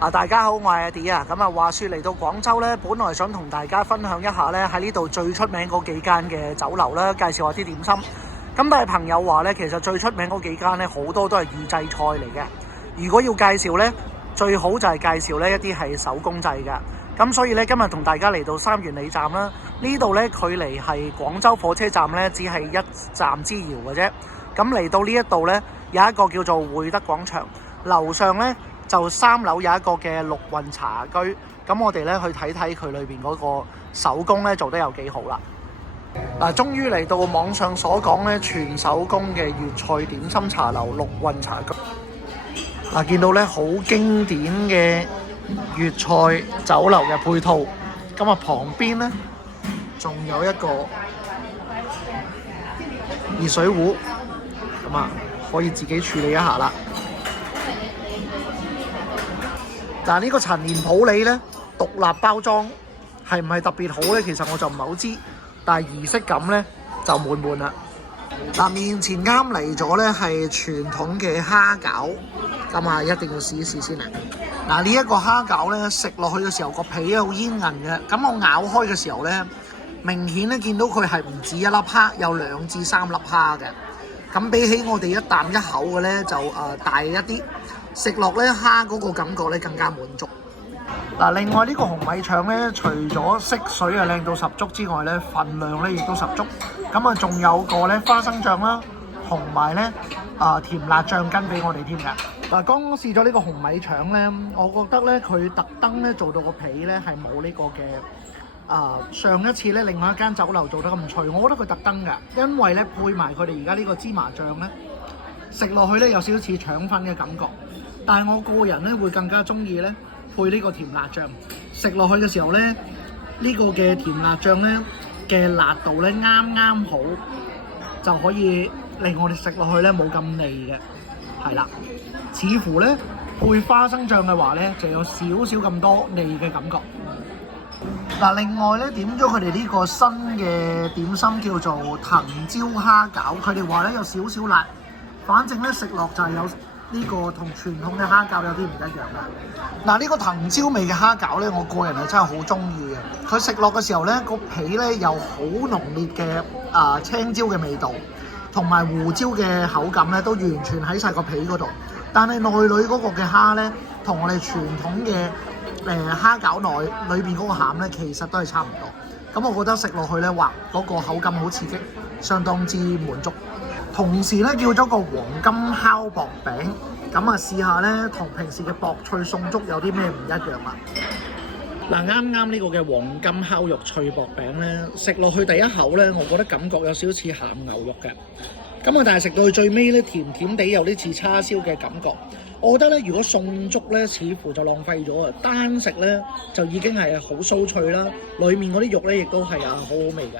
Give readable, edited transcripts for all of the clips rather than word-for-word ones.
大家好，我係阿 D 啊。咁啊，話說嚟到廣州咧，本來想同大家分享一下咧喺呢度最出名嗰幾間嘅酒樓啦，介紹下啲點心。咁但係朋友話咧，其實最出名嗰幾間咧好多都係預製菜嚟嘅。如果要介紹咧，最好就係介紹咧一啲係手工製嘅。咁所以咧，今日同大家嚟到三元里站啦。呢度咧距離係廣州火車站咧只係一站之遙嘅啫。咁嚟到呢一度咧，有一個叫做會德廣場，樓上咧就3樓有一個嘅陸運茶居，咁我哋咧去睇睇佢裏邊嗰個手工咧做得有幾好啦。終於嚟到網上所講咧全手工嘅粵菜點心茶樓陸運茶居。見到咧好經典嘅粵菜酒樓嘅配套，咁啊旁邊咧仲有一個熱水壺，咁啊可以自己處理一下啦。但呢個陳年普洱咧獨立包裝係唔係特別好咧？其實我就唔係好知，但係儀式感咧就滿滿啦。面前啱嚟咗咧係傳統嘅蝦餃，咁啊一定要試一試先啊！呢一個蝦餃咧食落去嘅時候個皮好煙韌嘅，咁我咬開嘅時候咧明顯咧見到佢係唔止一粒蝦，有2至3粒蝦嘅。咁比起我哋一啖一口嘅咧就大一啲。食落咧蝦嗰個感覺咧更加滿足。另外呢個紅米腸咧，除咗色水靚到十足之外咧，份量咧亦都十足。咁啊，仲有個咧花生醬啦，同埋咧甜辣醬跟俾我哋添㗎。剛剛試咗呢個紅米腸咧，我覺得咧佢特登咧做到個皮咧係冇呢個嘅上一次咧另外一間酒樓做得咁脆，我覺得佢特登㗎，因為咧配埋佢哋而家呢個芝麻醬咧，食落去咧有少少似腸粉嘅感覺。但係我個人咧會更加中意咧配呢個甜辣醬，食落去嘅時候咧，呢個嘅甜辣醬咧嘅辣度咧啱啱好，就可以令我哋食落去咧冇咁膩嘅，係啦。似乎咧配花生醬嘅話咧，就有少少咁多膩嘅感覺。另外咧點咗佢哋呢個新嘅點心叫做藤椒蝦餃，佢哋話咧有少少辣，反正咧食落就係有。呢個同傳統嘅蝦餃有啲唔一樣嘅。呢個藤椒味嘅蝦餃咧，我個人係真係好中意嘅。佢食落嘅時候咧，個皮咧有好濃烈嘅青椒嘅味道，同埋胡椒嘅口感咧都完全喺晒個皮嗰度。但係內裏嗰個嘅蝦咧，同我哋傳統嘅蝦餃內裏邊嗰個餡咧，其實都係差唔多。咁我覺得食落去咧，哇，嗰個口感好刺激，相當之滿足。同時咧叫咗個黃金烤薄餅，咁試下咧同平時嘅薄脆餸粥有啲咩唔一樣啊？啱啱呢個嘅黃金烤肉脆薄餅咧，食落去第一口咧，我覺得感覺有少少似鹹牛肉嘅，但係食到去最尾咧，甜甜地有啲似叉燒嘅感覺。我覺得咧，如果餸粥咧，似乎就浪費咗啊！單食咧就已經係好酥脆啦，裡面嗰啲肉咧亦都係好好味嘅。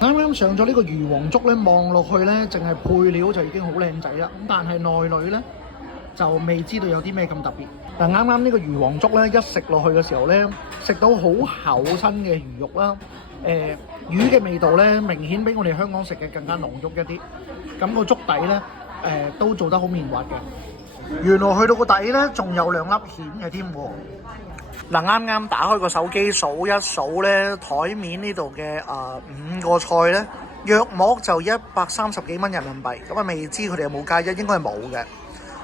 啱啱上咗呢個魚黃粥咧，望落去咧，淨係配料就已經好靚仔啦。咁但係內裏咧就未知道有啲咩咁特別。啱啱呢個魚黃粥咧，一食落去嘅時候咧，食到好厚身嘅魚肉啦。魚嘅味道咧，明顯比我哋香港食嘅更加濃郁一啲。咁個粥底咧，都做得好綿滑嘅。原來去到個底咧，仲有2粒蜆嘅添喎。啱啱打開個手機數一數咧，台面呢度嘅5個菜咧，約莫就130幾蚊人民幣。咁未知佢哋有冇加一，應該係冇嘅。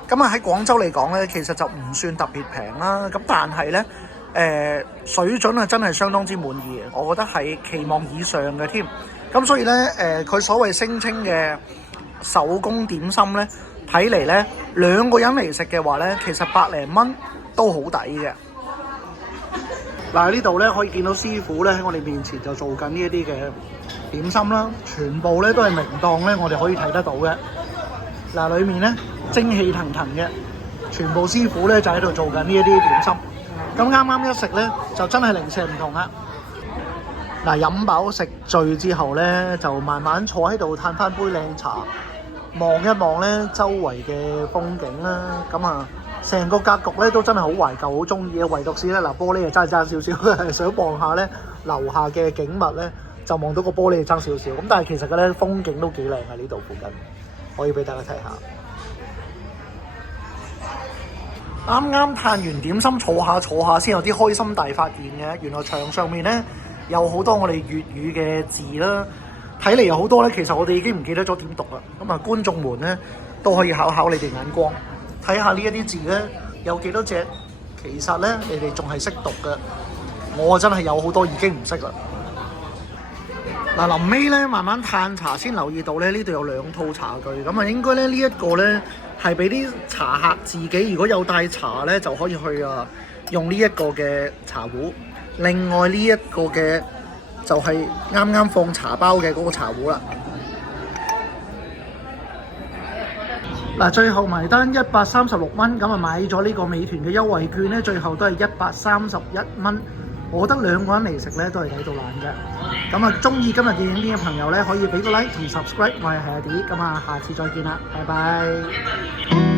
咁喺廣州嚟講咧，其實就唔算特別平啦。咁但係咧，水準真係相當之滿意嘅，我覺得係期望以上嘅添。咁所以咧，佢所謂聲稱嘅手工點心咧，睇嚟咧2個人嚟食嘅話咧，其實100零蚊都好抵嘅。呢度咧可以見到師傅咧喺我哋面前就做緊呢一啲嘅點心啦，全部咧都係明檔咧，我哋可以睇得到嘅。裏面咧蒸氣騰騰嘅，全部師傅咧就喺度做緊呢一啲點心。咁啱啱一食咧就真係零舍唔同啦。飲飽食醉之後咧，就慢慢坐喺度嘆翻杯靚茶，望一望咧周圍嘅風景啦。成個格局咧都真係好懷舊，好中意啊！唯獨是咧玻璃就爭少少，想望下咧樓下嘅景物咧，就望到個玻璃爭少少。咁但係其實嘅咧風景都幾靚喺呢度附近，可以俾大家睇下。啱啱嘆完點心，坐下先有啲開心大發現嘅。原來牆上面咧有好多我哋粵語嘅字啦，睇嚟有好多咧，其實我哋已經唔記得咗點讀啦。咁啊，觀眾們咧都可以考考你哋眼光，睇下呢一啲字咧有幾多隻，其實咧你哋仲係識讀嘅。我真係有好多已經唔識啦。嗱，臨尾咧慢慢嘆茶先留意到咧，呢度有兩套茶具，咁啊應該咧呢一個咧係俾啲茶客自己如果有帶茶咧就可以去用呢一個嘅茶壺。另外呢一個嘅就係啱啱放茶包嘅嗰個茶壺啦。嗱，最後埋單136蚊，咁啊買咗呢個美團嘅優惠券咧，最後都係131蚊。我覺得兩個人嚟食咧都係抵到爛嘅。咁啊，中意今日電影片嘅朋友咧，可以俾個 like 同 subscribe，我係阿 D，咁啊，下次再見啦，拜拜。